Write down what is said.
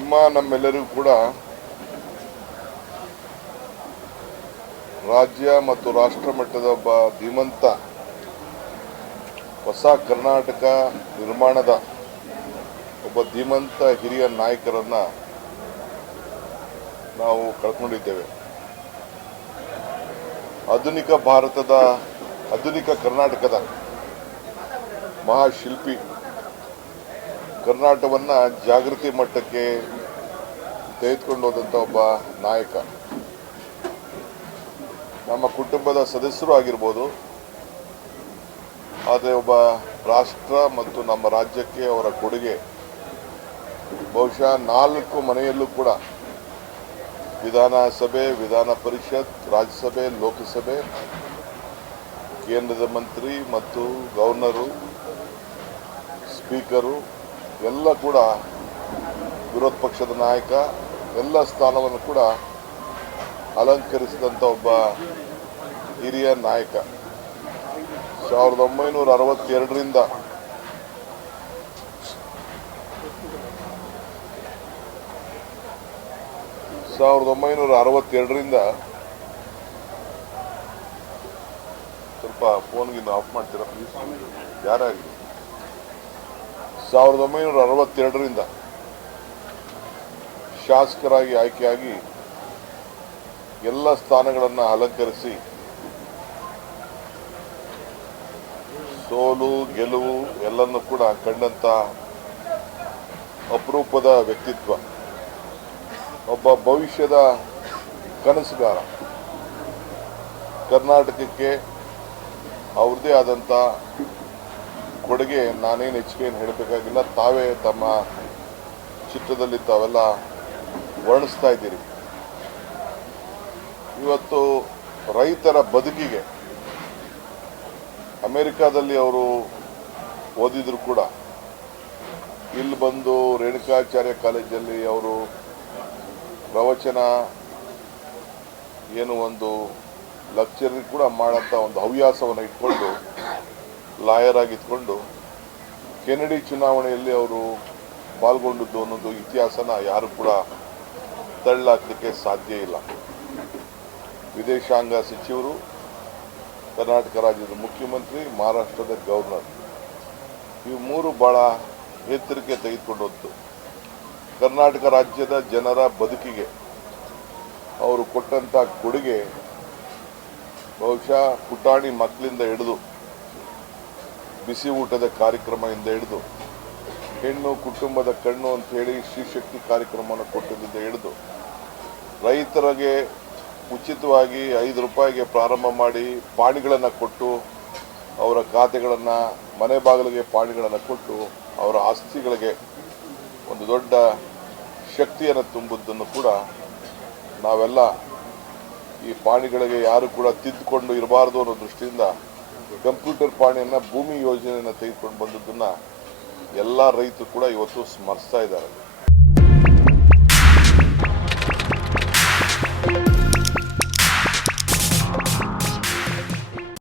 ನಮ್ಮೆಲ್ಲರಿಗೂ ಕೂಡ ರಾಜ್ಯ ಮತ್ತು ರಾಷ್ಟ್ರ ಮಟ್ಟದ ಒಬ್ಬ ಧೀಮಂತ ಹೊಸ ಕರ್ನಾಟಕ ನಿರ್ಮಾಣದ ಒಬ್ಬ ಧೀಮಂತ ಹಿರಿಯ ನಾಯಕರನ್ನ ನಾವು ಕಳ್ಕೊಂಡಿದ್ದೇವೆ. ಆಧುನಿಕ ಭಾರತದ ಆಧುನಿಕ ಕರ್ನಾಟಕದ ಮಹಾಶಿಲ್ಪಿ, ಕರ್ನಾಟಕವನ್ನ ಜಾಗೃತಿ ಮಟ್ಟಕ್ಕೆ ತೆಗೆದುಕೊಂಡು ಹೋದಂಥ ಒಬ್ಬ ನಾಯಕ. ನಮ್ಮ ಕುಟುಂಬದ ಸದಸ್ಯರು ಆಗಿರ್ಬೋದು, ಆದರೆ ಒಬ್ಬ ರಾಷ್ಟ್ರ ಮತ್ತು ನಮ್ಮ ರಾಜ್ಯಕ್ಕೆ ಅವರ ಕೊಡುಗೆ ಬಹುಶಃ 4 ಮನೆಯಲ್ಲೂ ಕೂಡ, ವಿಧಾನಸಭೆ, ವಿಧಾನ ಪರಿಷತ್, ರಾಜ್ಯಸಭೆ, ಲೋಕಸಭೆ, ಕೇಂದ್ರದ ಮಂತ್ರಿ ಮತ್ತು ಗವರ್ನರು, ಸ್ಪೀಕರು ಎಲ್ಲ ಕೂಡ, ವಿರೋಧ ಪಕ್ಷದ ನಾಯಕ ಎಲ್ಲ ಸ್ಥಾನವನ್ನು ಕೂಡ ಅಲಂಕರಿಸಿದಂಥ ಒಬ್ಬ ಹಿರಿಯ ನಾಯಕ. 1962ರಿಂದ ಸ್ವಲ್ಪ ಫೋನ್ಗಿನ್ನು ಆಫ್ ಮಾಡ್ತೀರಾ ಪ್ಲೀಸ್, ಯಾರಾಗಲಿ. 1962ರಿಂದ ಶಾಸಕರಾಗಿ ಆಯ್ಕೆಯಾಗಿ ಎಲ್ಲ ಸ್ಥಾನಗಳನ್ನು ಅಲಂಕರಿಸಿ ಸೋಲು ಗೆಲುವು ಎಲ್ಲನ್ನು ಕೂಡ ಕಂಡಂತ ಅಪರೂಪದ ವ್ಯಕ್ತಿತ್ವ, ಒಬ್ಬ ಭವಿಷ್ಯದ ಕನಸುಗಾರ. ಕರ್ನಾಟಕಕ್ಕೆ ಅವ್ರದ್ದೇ ಆದಂಥ ಕೊಡುಗೆ ನಾನೇನು ಹೆಚ್ಚಿಗೆ ಹೇಳಬೇಕಾಗಿಲ್ಲ, ತಾವೇ ತಮ್ಮ ಚಿತ್ರದಲ್ಲಿ ತಾವೆಲ್ಲ ವರ್ಣಿಸ್ತಾ ಇದ್ದೀರಿ. ಇವತ್ತು ರೈತರ ಬದುಕಿಗೆ ಅಮೆರಿಕಾದಲ್ಲಿ ಅವರು ಓದಿದ್ರು ಕೂಡ ಇಲ್ಲಿ ಬಂದು ರೇಣುಕಾಚಾರ್ಯ ಕಾಲೇಜಲ್ಲಿ ಅವರು ಪ್ರವಚನ ಏನು ಒಂದು ಲೆಕ್ಚರ್ ಕೂಡ ಮಾಡೋಂಥ ಒಂದು ಹವ್ಯಾಸವನ್ನು ಇಟ್ಕೊಂಡು ಲಾಯರ್ ಆಗಿದ್ಕೊಂಡು ಕೆನಡಿ ಚುನಾವಣೆಯಲ್ಲಿ ಅವರು ಪಾಲ್ಗೊಂಡದ್ದು ಅನ್ನೋದು ಇತಿಹಾಸನ ಯಾರು ಕೂಡ ತಳ್ಳಾಕಲಿಕ್ಕೆ ಸಾಧ್ಯ ಇಲ್ಲ. ವಿದೇಶಾಂಗ ಸಚಿವರು, ಕರ್ನಾಟಕ ರಾಜ್ಯದ ಮುಖ್ಯಮಂತ್ರಿ, ಮಹಾರಾಷ್ಟ್ರದ ಗವರ್ನರ್, ಇವು 3 ಬಹಳ ಎತ್ತರಕ್ಕೆ ತೆಗೆದುಕೊಂಡು ಹೋದ್ದು. ಕರ್ನಾಟಕ ರಾಜ್ಯದ ಜನರ ಬದುಕಿಗೆ ಅವರು ಕೊಟ್ಟಂತ ಕೊಡುಗೆ ಬಹುಶಃ ಪುಟಾಣಿ ಮಕ್ಕಳಿಂದ ಹಿಡಿದು ಬಿಸಿ ಊಟದ ಕಾರ್ಯಕ್ರಮದಿಂದ ಹಿಡಿದು ಹೆಣ್ಣು ಕುಟುಂಬದ ಕಣ್ಣು ಅಂತ ಹೇಳಿ ಶ್ರೀಶಕ್ತಿ ಕಾರ್ಯಕ್ರಮವನ್ನು ಕೊಟ್ಟದಿಂದ ಹಿಡಿದು ರೈತರಿಗೆ ಉಚಿತವಾಗಿ 5 ರೂಪಾಯಿಗೆ ಪ್ರಾರಂಭ ಮಾಡಿ ಪಾಣಿಗಳನ್ನು ಕೊಟ್ಟು ಅವರ ಖಾತೆಗಳನ್ನು, ಮನೆ ಬಾಗಿಲಿಗೆ ಪಾಣಿಗಳನ್ನು ಕೊಟ್ಟು ಅವರ ಆಸ್ತಿಗಳಿಗೆ ಒಂದು ದೊಡ್ಡ ಶಕ್ತಿಯನ್ನು ತುಂಬುವುದನ್ನು ಕೂಡ ನಾವೆಲ್ಲ ಈ ಪಾಣಿಗಳಿಗೆ ಯಾರು ಕೂಡ ತಿದ್ದುಕೊಂಡು ಇರಬಾರ್ದು ಅನ್ನೋ ದೃಷ್ಟಿಯಿಂದ ಕಂಪ್ಯೂಟರ್ ಪಾಣಿಯನ್ನು ಭೂಮಿ ಯೋಜನೆಯನ್ನು ತೆಗೆದುಕೊಂಡು ಬಂದದ್ದನ್ನು ಎಲ್ಲ ರೈತರು ಕೂಡ ಇವತ್ತು ಸ್ಮರಿಸ್ತಾ ಇದ್ದಾರೆ.